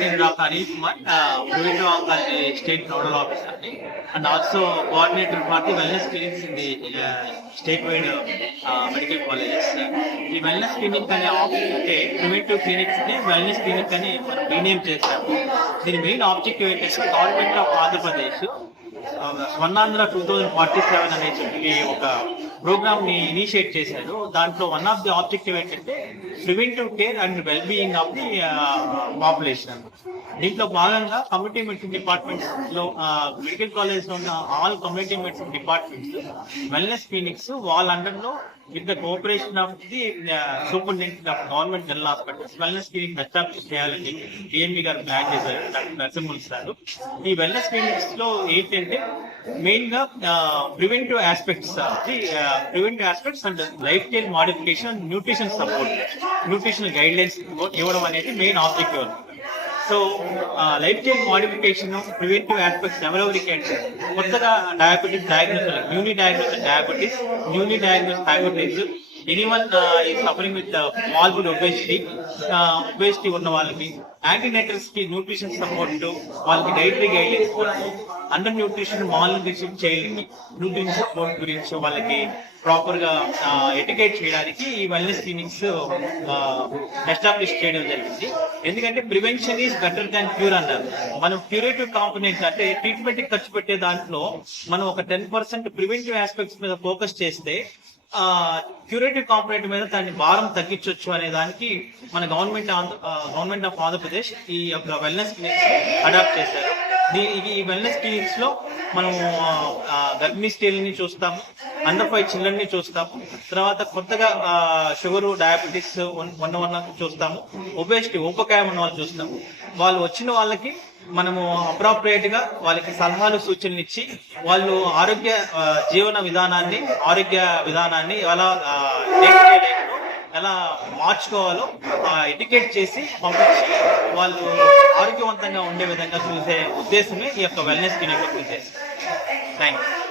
నేను doctor Anil Kumar private oncology state nodal ఆఫీసర్ని and. Also coordinator for the wellness clinics in the state wide medical colleges. ఈ wellness clinic అనే option అంటే preventive క్లినిక్స్ని wellness clinic అని మనం rename చేశాము. దీని మెయిన్ ఆబ్జెక్టివ్ ఏంటంటే government of Andhra Pradesh Swarnandhra two thousand forty seven అనే చెప్పి ఒక ప్రోగ్రామ్ని ఇనిషియేట్ చేశారు. దాంట్లో వన్ ఆఫ్ ది ఆబ్జెక్టివ్ ఏంటంటే preventive care and well being of the population దీంట్లో భాగంగా కమ్యూనిటీ మెడిసిన్ డిపార్ట్మెంట్స్లో మెడికల్ కాలేజ్లో ఉన్న all community medicine departments wellness clinics వాళ్ళ అండర్లో with the cooperation of the superintendent of government general hospitals wellness clinic establish చేయాలని DMP గారు plan చేశారు doctor Narasimhan sir. ఈ వెల్నెస్ క్లినిక్స్లో ఏంటంటే మెయిన్గా preventive aspects preventive aspects and lifestyle modification nutrition support nutritional guidelines ఇవ్వడం అనేది main objective so lifestyle modification preventive aspects ఎవరెవరికి అంటే కొత్తగా diabetes diagnose newly diagnose diabetes newly diagnose diabetes anyone ఈ సఫరింగ్ విత్ మాల్బుల్ ఒబేసిటీ ఒబేసిటీ ఉన్న వాళ్ళకి యాంటీనేటర్స్కి న్యూట్రిషన్ సపోర్ట్ వాళ్ళకి dietary guidelines under nutrition malnutrition చేయలేని న్యూట్రిషన్ సపోర్ట్ గురించి వాళ్ళకి ప్రాపర్గా ఎడ్యుకేట్ చేయడానికి ఈ వెల్నెస్ క్లినిక్స్ ఎస్టాబ్లిష్ చేయడం జరిగింది. ఎందుకంటే prevention is better than cure అన్నారు. మనం క్యూరేటివ్ కాంపోనెంట్స్ అంటే ట్రీట్మెంట్ ఖర్చు పెట్టే దాంట్లో మనం ఒక టెన్ పర్సెంట్ ప్రివెంటివ్ ఆస్పెక్ట్స్ మీద ఫోకస్ చేస్తే క్యూరేటివ్ కాంపోనెంట్ మీద దాన్ని భారం తగ్గించవచ్చు అనే దానికి మన గవర్నమెంట్ గవర్నమెంట్ ఆఫ్ ఆంధ్రప్రదేశ్ ఈ యొక్క వెల్నెస్ క్లినిక్స్ అడాప్ట్ చేశారు. ఈ వెల్నెస్ క్లినిక్స్లో మనం ఆ, గర్భిణీ స్త్రీలని చూస్తాము అండర్ ఫైవ్ చిల్డ్రన్ని చూస్తాము తర్వాత కొత్తగా షుగర్ డయాబెటీస్ ఉన్న వాళ్ళని చూస్తాము ఒబేసిటీ ఉపకాయం ఉన్న వాళ్ళు చూస్తాము. వాళ్ళు వచ్చిన వాళ్ళకి మనము అప్రాప్రియేట్గా వాళ్ళకి సలహాలు సూచనలు ఇచ్చి వాళ్ళు ఆరోగ్య జీవన విధానాన్ని ఆరోగ్య విధానాన్ని ఎలా ఎలా మార్చుకోవాలో ఎడ్యుకేట్ చేసి పంపించి వాళ్ళు ఆరోగ్యవంతంగా ఉండే విధంగా చూసే ఉద్దేశమే ఈ యొక్క వెల్నెస్ క్లినిక్ ఉద్దేశం థ్యాంక్ యూ